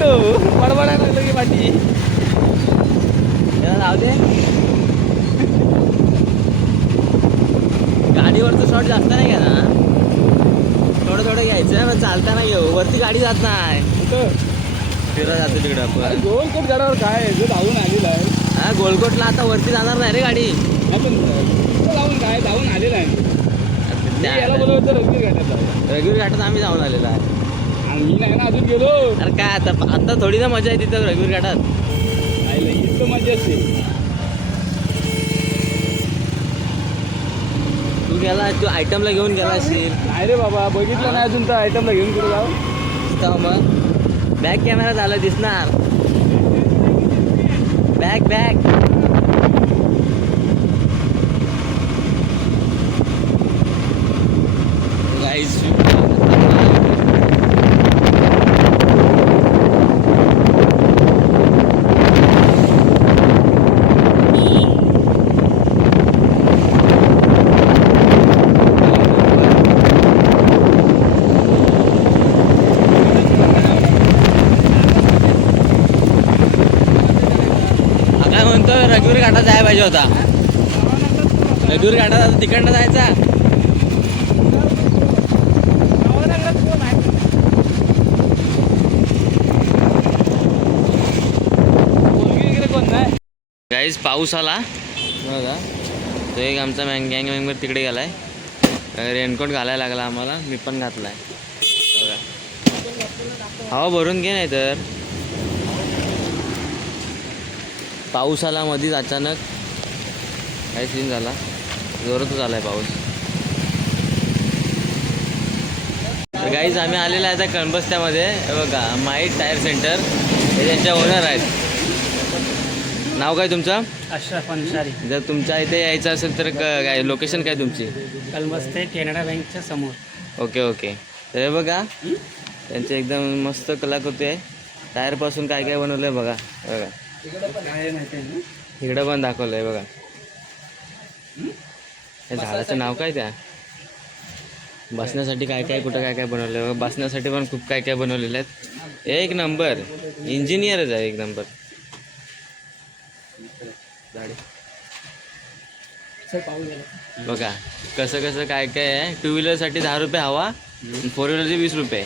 वाटतो बडबडायला लागलं की पाठी. जाऊ दे. गाडीवरचं शॉट जास्त नाही घ्या ना थोडं थोडं घ्यायचं पण चालताना घेऊ. वरती गाडी जात नाही. फिरत जातो तिकडं आपण. गोल कोट गडावर काय? जो धावून आलेला आहे. हा गोलकोटला आता वरती जाणार नाही रे गाडी. आपण तो धावून काय? धावून आलेला आहे. याला रस्ते घाटात रघुवीर घाटात आम्ही जाऊन आलेलो आहे. मी नाही ना अजून गेलो. अरे काय आता आता थोडी ना मजा आहे तिथं रघुवीर घाटात. आईला इतकं मजा असते. तू गेला तू आयटमला घेऊन गेला असशील नाही रे बाबा बघितलं नाही अजून तर आयटमला घेऊन कुठे जाऊ? तर मग बॅक कॅमेरा झालं दिसणार. बॅक बॅक काय म्हणतो रघुवीर घाटात जायला पाहिजे होता. रघुवीर घाटात तिकडनं जायचा. गाईज पाऊस आला. बघा. तो एक आमचा मँग गँग मेंबर तिकडे गेलाय. रेनकोट घालायला लागला आम्हाला. मी पण घातलाय. बघा. हवा भरून घे नाही तर पाऊस आला मध्येच अचानक काय सीन झाला. जोरातच आलाय पाऊस. तर गाईज आम्ही आलेला आहे आता कणबस्त्यामध्ये. बघा माईट टायर सेंटर हे त्यांच्या ओनर आहेत. नाव काय तुमचं? अशरफ अन्सारी जर तुमच्या इथे यायचं असेल तर क- काय लोकेशन काय तुमची? कलमस्ते कॅनडा बँकच्या समोर. Okay okay. तर हे बघा त्यांचे एकदम मस्त कलाकृती आहे. टायरपासून काय काय बनवलं आहे बघा बघा. आहे? इकडं पण दाखवलं आहे बघा. हे झाडाचं नाव काय त्या? बसण्यासाठी काय काय कुठं काय काय बनवलं आहे बघा. बसण्यासाठी पण खूप काय काय बनवलेलं आहेत. एक नंबर. इंजिनियरच आहे एक नंबर. बघा कसं कसं काय काय आहे. टू व्हीलरसाठी दहा रुपये हवा फोर व्हीलरचे वीस रुपये.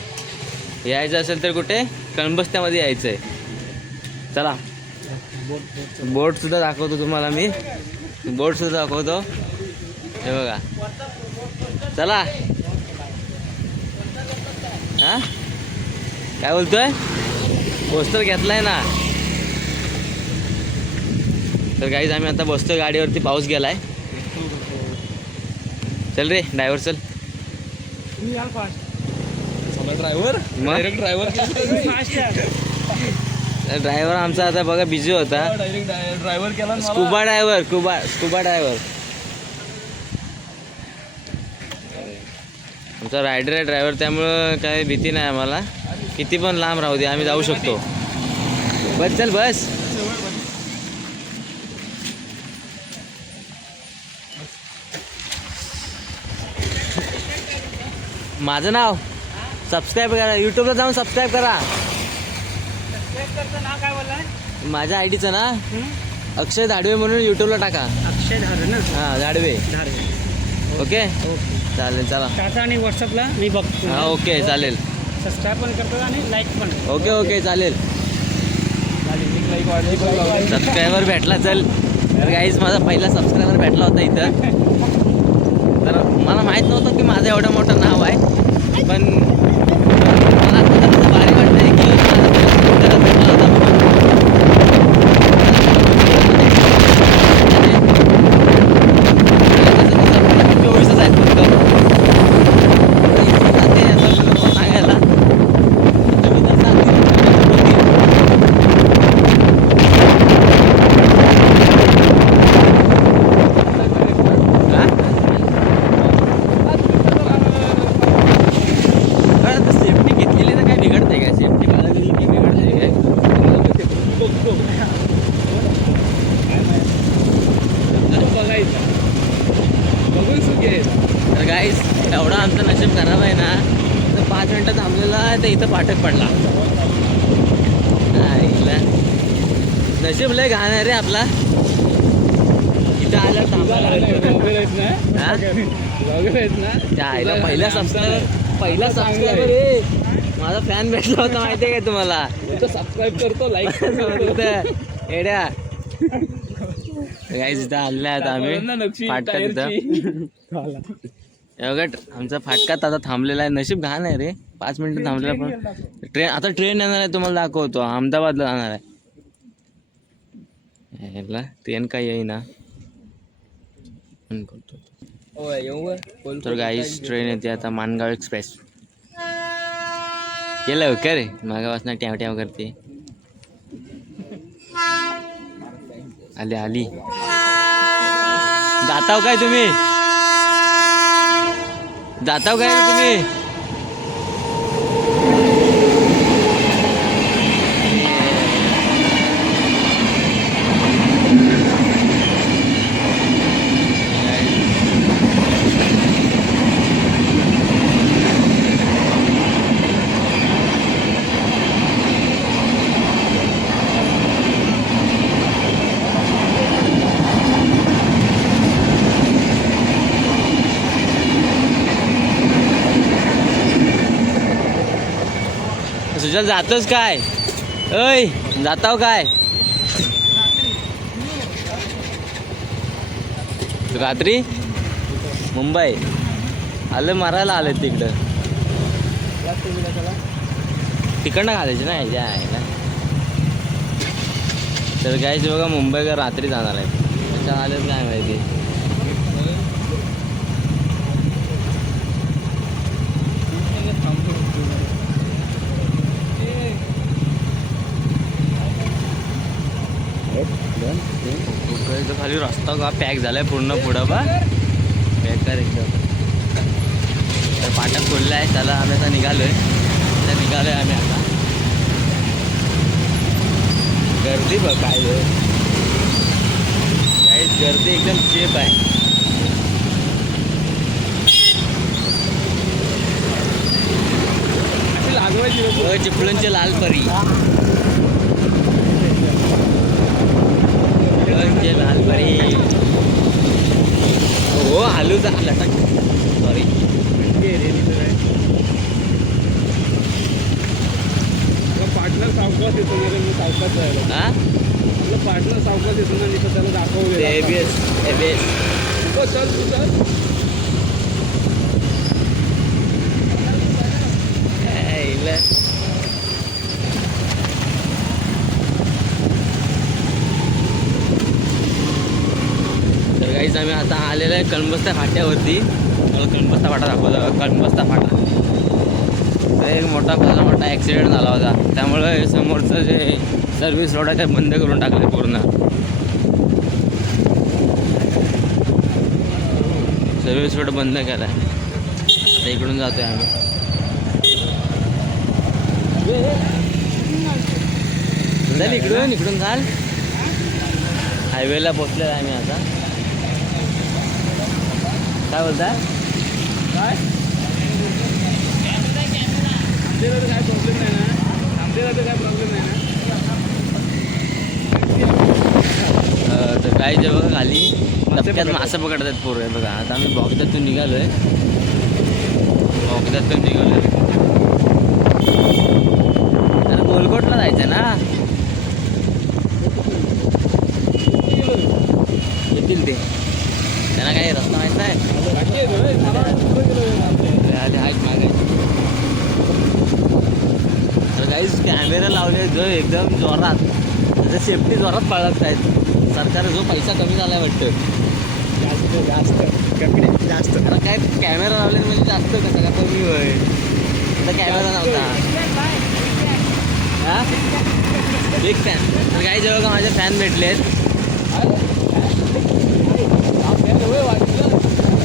यायचं असेल तर कुठे? कणबस्त्यामध्ये यायचं आहे चला. बोट सुद्धा दाखवतो तुम्हाला मी. बोट सुद्धा दाखवतो. हे बघा. चला. हा? काय बोलतोय? पोस्टर घेतलाय ना. तर काहीच आम्ही आता बसतोय गाडीवरती. पाऊस गेलाय. चल रे ड्रायव्हर चल. ड्रायव्हर ड्रायव्हर ड्रायव्हर आमचा आता बघा बिझी होता. ड्रायव्हर केला. Scuba driver scuba scuba driver. आमचा रायडर आहे ड्रायव्हर त्यामुळं काही भीती नाही आम्हाला. किती पण लांब राहू दे आम्ही जाऊ शकतो. बस चल बस. माझं नाव सबस्क्राईब करा यूट्यूबला जाऊन सबस्क्राईब करा. नाव काय बोलला? माझ्या आय डीचं ना? अक्षय दाडवे म्हणून यूट्यूबला टाका. अक्षय धारे ना? हां दाडवे धारे ओके? ओके. चालेल चला. टाटा आणि व्हॉट्सअपला मी बघतो. हां ओके चालेल. सबस्क्राईब पण करतो आणि लाईक पण. ओके ओके चालेल. सबस्क्रायबर भेटला चल. तर काहीच माझा पहिला सबस्क्रायबर भेटला होता इथं. तर मला माहीत नव्हतं की माझं एवढं मोठं नाव आहे. पण मला आता जरासं भारी वाटतंय की माझा पहिला subscriber भेटला होता म्हणून. चोवीसच आहेत फक्त इथे जाते असं मला सांगायला तुम्ही जर सांगतील, तर मी होतील. आमचं नशीब खराब आहे ना तर पाच मिनटं थांबलेला तर इथं पाठक पडला. नशीब लय घाण आहे रे आपला. इथं आलं पहिला सबस्क्राईबर पहिला सबस्क्रायबर रे माझा फॅन भेटला होता माहितीये का तुम्हाला? सबस्क्राईब करतो लाईक करतो येड्या. गाईज इथं आलेला आहेत आम्ही. फाटका तिथं बघा आमचा फाटकात आता थांबलेला आहे. नशीब घाण आहे रे. पाच मिनिटं थांबलेला पण ट्रेन आता ट्रेन येणार आहे तुम्हाला दाखवतो. अहमदाबादला जाणार आहे. ह्याला ट्रेन काय येईना. करतो. बोल, तर. गाईस ट्रेन येते आता मानगाव एक्सप्रेस केलं का रे? मागापासून ट्याव ट्याव करते. आली आली. जाताव काय तुम्ही? जाताव काय तुम्ही? सुजल जातोस काय? ऐ जाताव काय? रात्री? मुंबई. आलं मारायला आलं तिकडं. तिकडनं घालायचं ना याच्या आहे ना. तर काहीच बघा मुंबईकर रात्री जाणार आहे. त्याच्या आलं काय माहिती. खाली रस्ता का पॅक झालाय पूर्ण पुढं बा. बेकार एकदम. तर पाटक खोलला आहे त्याला आम्ही आता निघालोय. आता निघालोय आम्ही आता. गर्दी बघ काय गर्दी एकदम चेप आहे. चिपळूणचे लाल परी चिपळूणचे लाल परी हो आलू झाला सॉरी पार्टनर सावकाश येतो ना मी सावकाश राहिलो हा? आपला पार्टनर सावकाश येतो ना तिथं त्याला दाखवू दे. ABS ABS. हो, चल तू चल तर काहीच आम्ही आता आलेलो आहे कणबस्ता फाट्यावरती. मला कणबस्ता फाटा दाखवला कणबस्ता फाटा. तर एक मोठा फार मोठा ॲक्सिडेंट झाला होता. त्यामुळे समोरचं जे सर्व्हिस रोड आहे ते बंद करून टाकले पूर्ण. सर्व्हिस रोड बंद केला आहे आता इकडून आहे आम्ही. चल इकडून इकडून चाल. हायवेला पोचलेला आहे आम्ही आता. काय बोलता काय? आमच्याला तर काय प्रॉब्लेम नाही ना? आमच्याला तर काय प्रॉब्लेम नाही ना? तर काय जे बघा खाली. धबक्यात मासे पकडतात पोरं बघा. आता आम्ही बॉगदातून निघालोय. बॉगदातून निघालोय. तर गोलकोटला जायचं ना येतील ते त्यांना काही रस्ता माहीत नाही. तर काहीच कॅमेरा लावले जो एकदम जोरात त्याच्या सेफ्टी जोरात पाळत आहेत. सरकार जो पैसा कमी झालाय वाटतं. जास्त जास्त कमी जास्त आता काय कॅमेरा लावले म्हणजे जास्त कसं का कमी होय आता कॅमेरा नव्हता. हा? बिग फॅन तर काही जेव्हा का माझे फॅन भेटलेत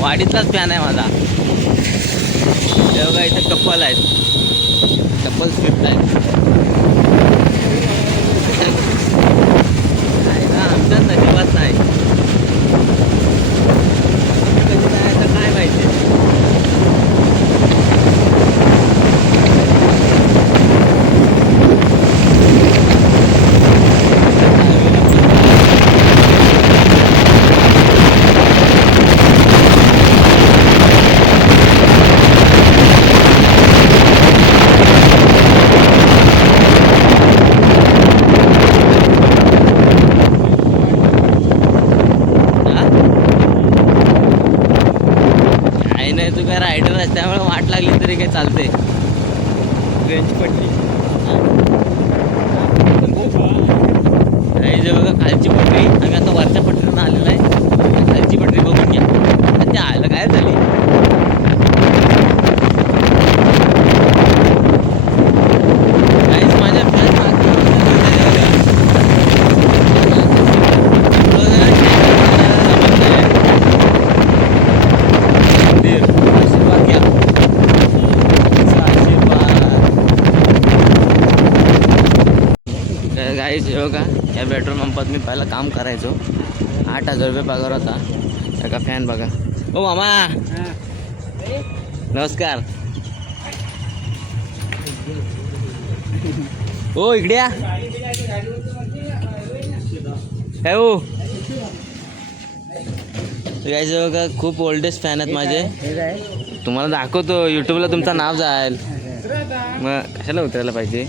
वाडीतलाच फॅन आहे माझा. तेव्हा इथे चप्पल आहेत. चप्पल स्विफ्ट आहेत नाही ना? आमच्याच नशिबात नाही कधी नाही तर काय माहिती काय तू काय रायडर आहेस त्यामुळे वाट लागली तरी काय चालते रेंज पडली आणि जे बघा खालची पटरी आम्ही आता वरच्या पटरीनं आलेलो आहे खालची पटरी बघून घ्या आणि ते आलं काय झाली काहीच माझ्या फ्लॅट आशीर्वाद घ्या आशीर्वाद गाईज गाईच हे बघा या पेट्रोल पंपात मी पहिला काम करायचो. आठ हजार रुपये पगार होता. एका फॅन बघा. ओ मामा! नमस्कार. ओ इकडे या. काय हो? गाईज बघा खूप ओल्डेस्ट फॅन आहेत माझे. तुम्हाला दाखवतो यूट्यूबला तुमचं नाव जाईल. मग कशाला उतरायला पाहिजे?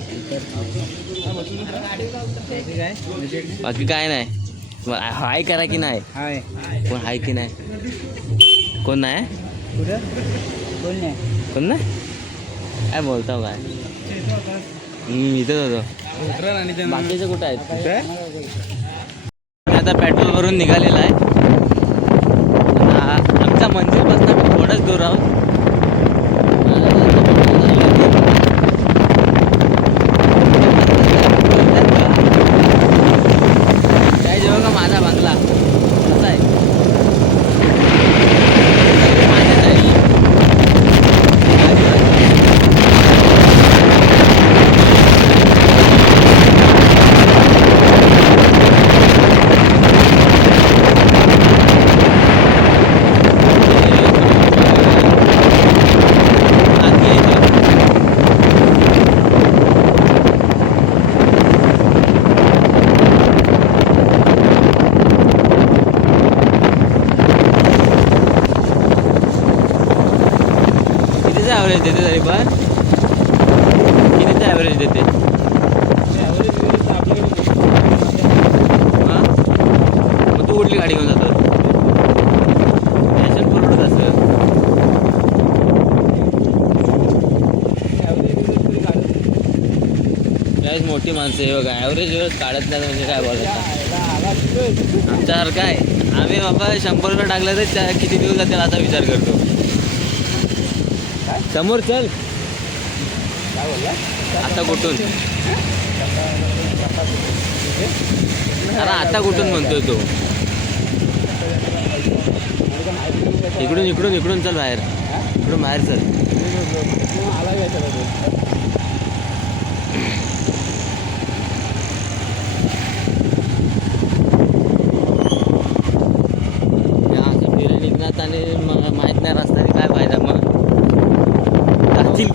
बाकी काय नाही. हाय करा की नाही? हाय. कोण हाय की नाही? कोण नाही? कुठं? बोल नाही. कोण नाही? काय बोलता काय हम्म, इथंच होतो. बाकीचे कुठं आहेत? आता पेट्रोल भरून निघालेला आहे. आता आमच्या मंदिरपासून थोडंच दूर आहोत काय जेव्हा का माझा बंगला कसा आहे माझ्याच आहे. आत यायचं. कितीचं ॲव्हरेज देते तरी पण. कितीचं ॲव्हरेज देते? हां? मग तू कुठली गाडी घेऊन जातो? फॅशन परवडत असं त्यावेळेस मोठी माणसं हे बघा. ॲव्हरेज वेळेस काढत नाही म्हणजे काय बोलायचं आमच्यासारखं आहे. आम्ही बाबा शंभर रुपये टाकलं तर किती दिवस जातील असा विचार करतो. समोर चल. आता कुठून? अरे आता कुठून म्हणतोय तो? इकडून इकडून इकडून चल बाहेर. इकडून बाहेर चल या असं फिरे निघण्यात आणि म- माहीत नाही रस्त्याने काय फायदा मग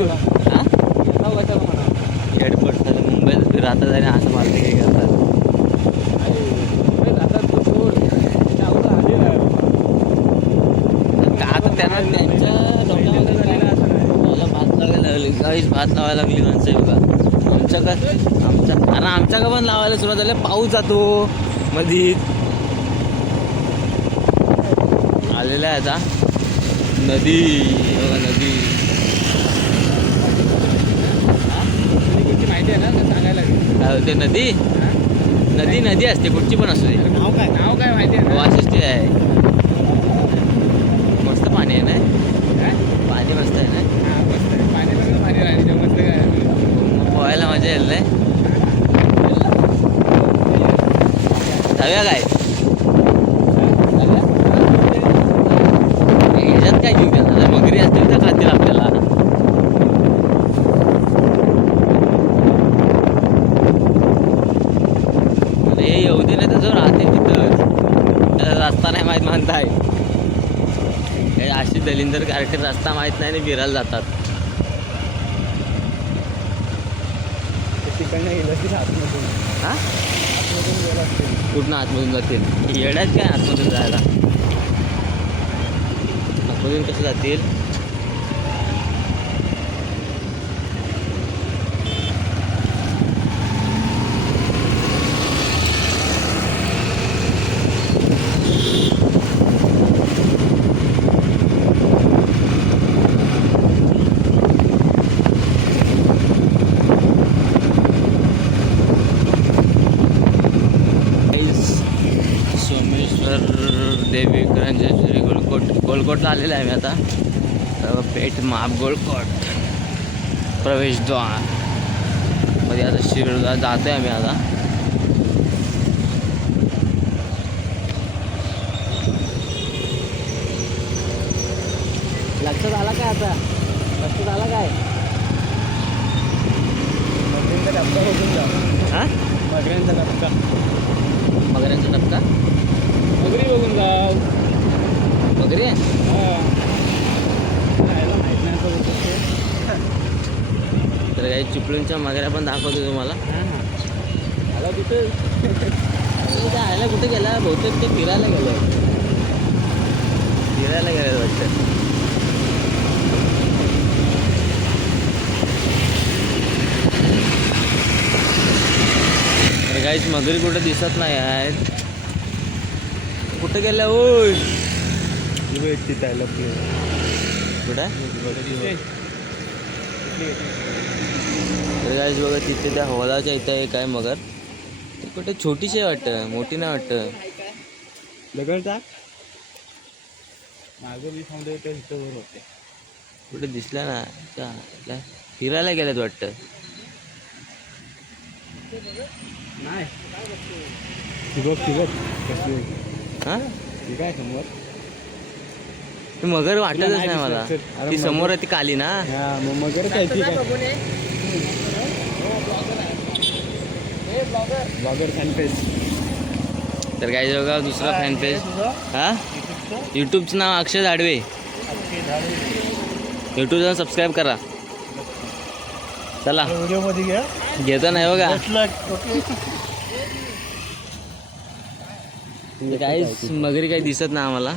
हा? हेडपट झालं मुंबईत राहतात आणि असं मारते काय करतात. आता त्यांना त्यांच्या भात लावायला लागली काहीच भात लावायला लागली माणसं बघा. आमच्या का आमच्या अरे आमच्या का पण लावायला सुरुवात झाली पाऊस जातो. मधी. आलेला आहे आता. नदी. बघा नदी माहिती आहे ना तर सांगायला होते नदी? नदी नदी असते कुठची पण असू दे. नाव काय? नाव काय माहिती आहे वाशिष्ठी आहे. मस्त पाणी आहे ना? काय? पाणी मस्त आहे ना? मस्त आहे. पाणी बघा भारी राहिले मस्त काय पोहायला मजा येईल नाही जाऊया काय ह्याच्यात काय घेऊ त्यांना मगरी असतील तर खातील आपल्याला अरे येऊ दे नाही तर जो राहते तिथं त्याला रस्ता नाही माहीत म्हणताय हे दलिंदर कार्टे रस्ता माहीत नाही आणि फिरायला जातात. तिकडनं गेलं की आतमधून. हा? आतमधून गेलं असतील. कुठनं आतमधून जातील? येड्यात काय आतमधून जायला? आतमधून कसं जातील? गोलकोटला आलेला आहे मी आता. पेठ माप कोट. प्रवेशद्वार. मध्ये आता शिविरगा जातो आहे आम्ही आता लक्षात आला काय आता लक्षात आला काय मगरींचा डबका बघून जा हा मगऱ्यांचा डबका मगऱ्यांचा टपका मगरी बघून जा मगरी आहे खायला माहीत नाही असं होतं ते. तर काही चिपळूणच्या मगऱ्या पण दाखवतो तुम्हाला. आला त्या आयला कुठे? गेला? बहुतेक ते फिरायला गेलं. फिरायला गेलं वाटतं. तर काहीच मगरी कुठं दिसत नाही आहेत कुठं गेल्या ओय! कुठं? तर काहीच बघा तिथे त्या हवालाच्या इथं आहे काय मगर. ती कुठे छोटीशी आहे वाटतं मोठी नाही वाटतं. दगड टाक. मागं मी थांबलो त्या इथं वर होते. कुठे दिसला ना त्या त्या फिरायला गेल्यात वाटतं. नाही. कसली हां? आहे समोर? ते मगर वाटतच नाही नाही मला. ती समोर आहे ती काली ना. हा मग मगर काय आहे ब्लॉगर फॅन पेज तर काही बघा दुसरा फॅन पेज हा यूट्यूबचं नाव अक्षय झाडवे यूट्यूबला सबस्क्राईब करा. चला. व्हिडिओमध्ये घ्या. घेतो नाही बघा. काहीच मगरी काही दिसत नाही आम्हाला.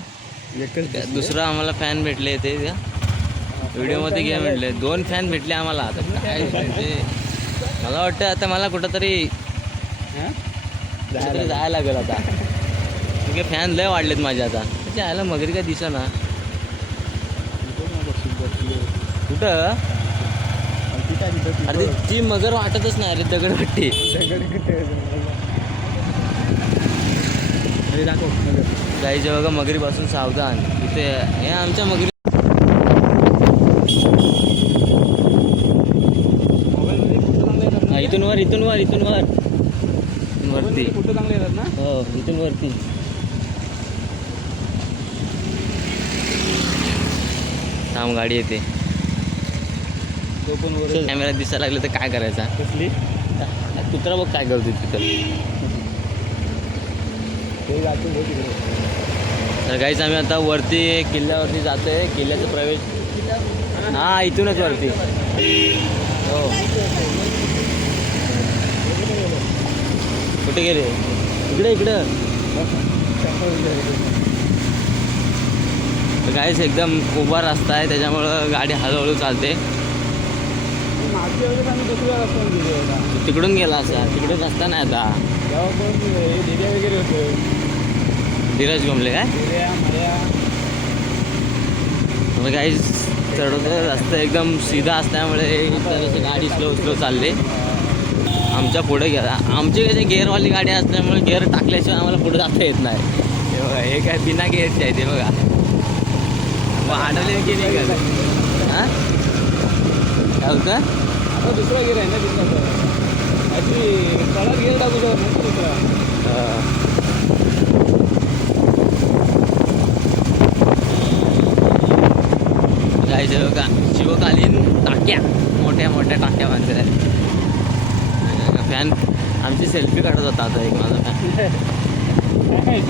दुसरं आम्हाला फॅन भेटले ते. व्हिडिओमध्ये घे म्हटले दोन फॅन भेटले आम्हाला. आता काय म्हणजे मला वाटतं आता मला कुठंतरी कुठंतरी जायला लागेल आता. तुझे फॅन लय वाढलेत माझे आता. आयला मगरी काय दिसा ना कुठं? अरे ती- मगर वाटतच नाही. अरे दगड दाखव गाईच्या बघा मगरीपासून सावधान. इथे हे आमच्या मगरी मोबाईलमध्ये फोटो चांगले येतात हा, इथून वर इथून वर. इथून वर इथून वरती फोटो चांगले येतात ना? हो इथून वरती. थांब गाडी येते. तो पण वर कॅमेरा दिसायला लागले तर काय करायचा? कसली? कुत्रा बघ काय करतो तिथं. जातो तर काहीच आम्ही आता वरती किल्ल्यावरती जातोय. किल्ल्याचा प्रवेश हा इथूनच वरती. हो. कुठे गेले? इकडे इकडं. तर एकदम उभा रस्ता आहे त्याच्यामुळं गाडी हळूहळू चालते. तिकडून गेला असा तिकडे रस्ता नाही आता. धीरज गमले काय? डेऱ्या काही चढवतो रस्ता एकदम सीधा असल्यामुळे गाडी स्लो स्लो चालली. आमच्या पुढे गेला आमची कशी गेअरवाली गाडी असल्यामुळे गेअर टाकल्याशिवाय आम्हाला पुढे जाता येत नाही. हे बघा हे काय बिना गेअरचे आहे ते बघा. मग की नाही का? हां? काय होतं दुसरा गेर आहे ना टाकू शकत दुसरा. शिवकालीन टाक्या. मोठ्या मोठ्या टाक्या बांधल्या फॅन आमची सेल्फी काढत होता आता एक माझा फॅन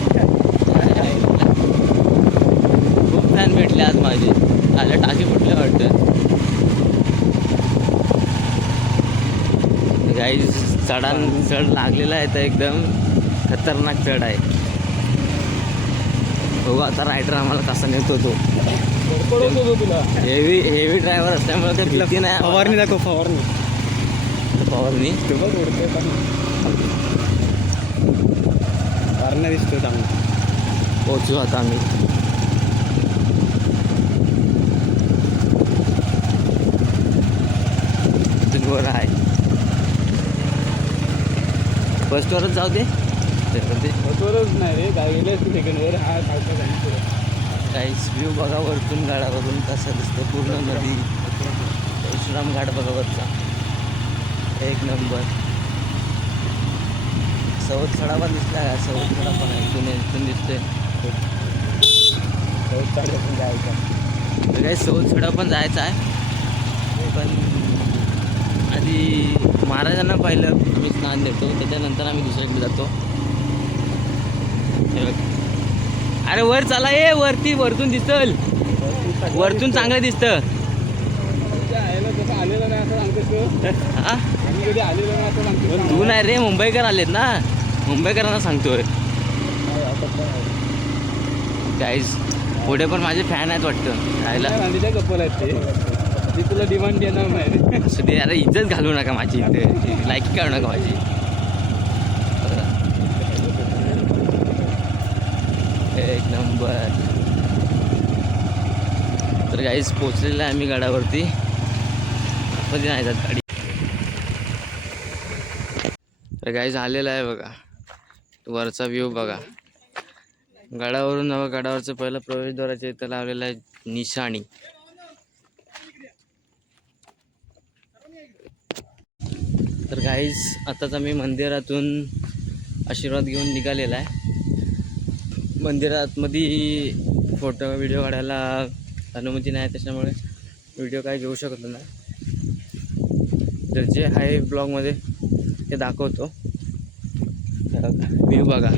खूप फॅन भेटले आज माझे. आले टाकी फुटले वाटतं. काही चढान चढ लागलेला आहे तर एकदम खतरनाक चढ आहे. बघू आता रायडर आम्हाला कसा नेतो तो. हेवी हेवी ड्रायव्हर असल्यामुळे काही नाही फवारणी दाखव फवारणी. ते बघ उडते पण. फवारण्या दिसतो चांगला. पोचू आता आम्ही. वर आहे. फर्स्ट वरच जाऊ दे. बरोबरच नाही रे काय गेले सेकंडवर हा काहीच व्ह्यू बघा वरतून गाडावरून कसं दिसतं पूर्ण नदी. परशुराम घाट बघा वरचा. एक नंबर. सवत खडा पण दिसला का सवत खडा पण आहे. इथून इथून दिसतोय. चालेल आपण जायचं तर काही सवत खडा पण जायचा आहे. पण आधी महाराजांना पाहिलं आम्ही स्नान देतो त्याच्यानंतर आम्ही दुसरीकडे जातो. अरे वर चला ये वरती वरतून दिसल. वरतून चांगलं दिसतं. आलेलं नाही असं सांगतोस तू नाही तू रे मुंबईकर आलेत ना. मुंबईकरांना सांगतोय. गाईज पुढे पण माझे फॅन आहेत वाटतं राहायला. गांधीच्या कपल आहेत ते. ती तुला डिमांड देणार नाही. असं अरे इज्जत घालू नका माझी इथे. लायकी काढू नका माझी. एक नंबर. तर गाईज पोचलेलं आहे आम्ही गडावरती. कधी नाही जात गाडी तर गाईज झालेलं आहे बघा. वरचा व्ह्यू बघा. गडावरून गडावरचं पहिलं प्रवेशद्वाराच्या इथं लावलेलं आहे निशाणी. तर गाईज आताच आम्ही मंदिरातून आशीर्वाद घेऊन निघालेला आहे. मंदिरातमध्ये फोटो व्हिडिओ काढायला अनुमती नाही त्याच्यामुळे व्हिडिओ काय घेऊ शकत नाही. तर जे आहे ब्लॉगमध्ये ते दाखवतो. व्ह्यू बघा.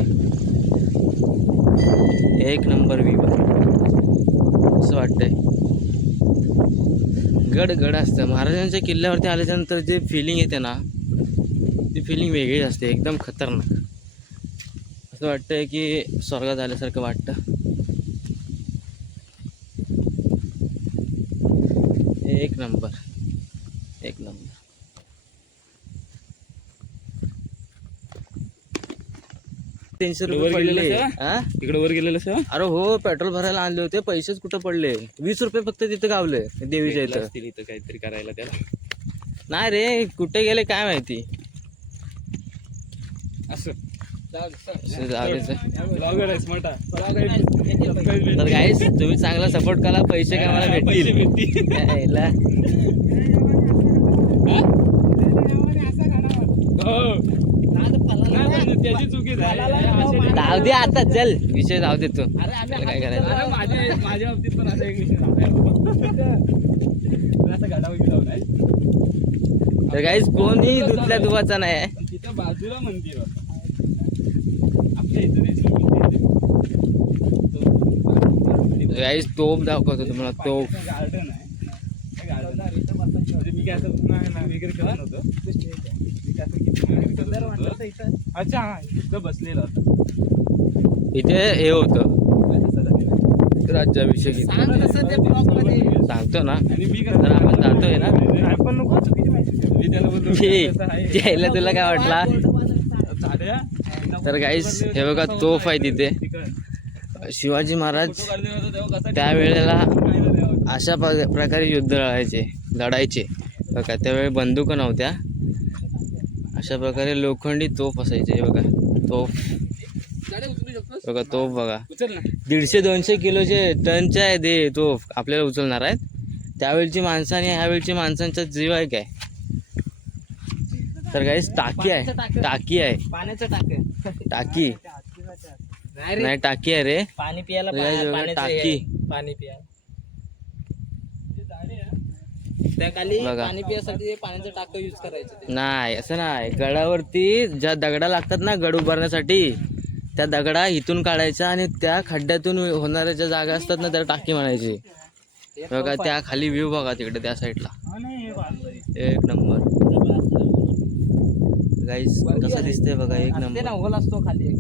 एक नंबर व्ह्यू. असं वाटतंय. गड गड असतं. महाराजांच्या किल्ल्यावरती आल्याच्यानंतर जे फिलिंग येते ना ती फिलिंग वेगळीच असते. एकदम खतरनाक. असं वाटतंय की स्वर्गात आल्यासारखं वाटतं एक नंबर एक नंबर तीनशे रुपये पडले? हा? तिकडे वर गेलेलं सर अरे हो पेट्रोल भरायला आणले होते पैसेच कुठं पडले? वीस रुपये फक्त तिथं गावले देवीच्या इथं. असतील इथं काहीतरी करायला त्याला. नाही रे कुठे गेले काय माहिती? असं. असं जागेचं. ब्लॉगर आहेस मोठा तर गाईस तुम्ही चांगला सपोर्ट करा पैसे काय मला पैसे भेटतील. भेटतील. यायला. हो. नाही, पण त्याची आहे. जाऊ दे आता चल. विषय जाऊ दे तू. काय करायचं? अरे माझ्या माझ्या बाबतीत पण असा एक विषय तर गाईस कोणी दुधल्या दुवाचा नाही आहे. तिथं बाजूला मंदिर होतं. आपल्या इथं. गाईस तोप दाखवतो तुम्हाला तोप गार्डन आहे. गार्डन म्हणजे मी काय असं वगैरे करत नव्हतं. अच्छा हा इथं. बसलेलं होतं इथे हे होतं राज्याभिषेक. सांगतो ना. मी तर आपण जातोय ना. त्याला तुला काय वाटला? तर गाईस हे बघा तोफ आहे तिथे. शिवाजी महाराज त्यावेळेला अशा प्रकारे युद्ध लढायचे लढायचे. बघा त्यावेळी बंदुका नव्हत्या. अशा प्रकारे लोखंडी तोफ असायचे हे बघा. तोफ. बघा तोफ बघा. दीडशे दोनशे किलोचे टनचे आहे ते तोफ. आपल्याला उचलणार आहेत. त्यावेळची माणसं आणि ह्यावेळची माणसांचा जीव आहे काय? तर काही टाकी आहे. टाकी. आहे. पाण्याचं टाक. टाकी. नाही टाकी आहे रे. पाणी प्यायला टाकी. पाणी प्यायला त्या खाली बघा. पाणी पियासाठी ते पाण्याचं टाकं यूज करायचं ते. नाही असं नाही गडावरती ज्या दगडा लागतात ना गड उभारण्यासाठी त्या दगडा इथून काढायच्या आणि त्या खड्ड्यातून होणाऱ्या ज्या जागा असतात ना त्याला टाकी म्हणायची बघा त्या खाली व्ह्यू बघा तिकडे त्या साईडला. एक नंबर गाईस कसं दिसतंय बघा एक नंबर होल असतो खाली एक.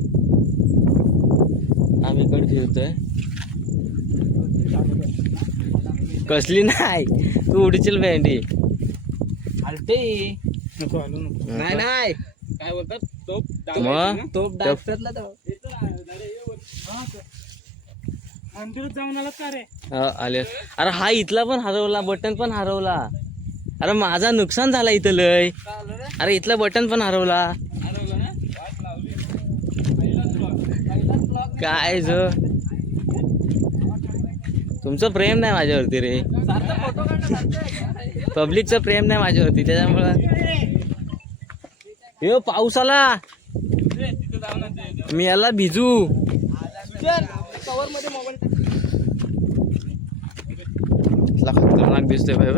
आम्ही इकडे फिरतोय कसली नाही. तू उडीशील भेंडी. हलते नको हलू नको. नाही नाही. काय बोलतात? तोप मग? तोप डाकतात ना तो. मंदिरात जाऊन आलात का रे? हा, आले. अरे हा इथला पण हरवला बटन पण हरवला. अरे माझा नुकसान झाला इथं लय. अरे इथलं बटन पण हरवला. काय जो तुमचं प्रेम नाही माझ्यावरती रे. पब्लिकचं प्रेम नाही माझ्यावरती त्याच्यामुळं. यो पाऊस आला मी याला भिजू. खतरनाक दिसतोय भाई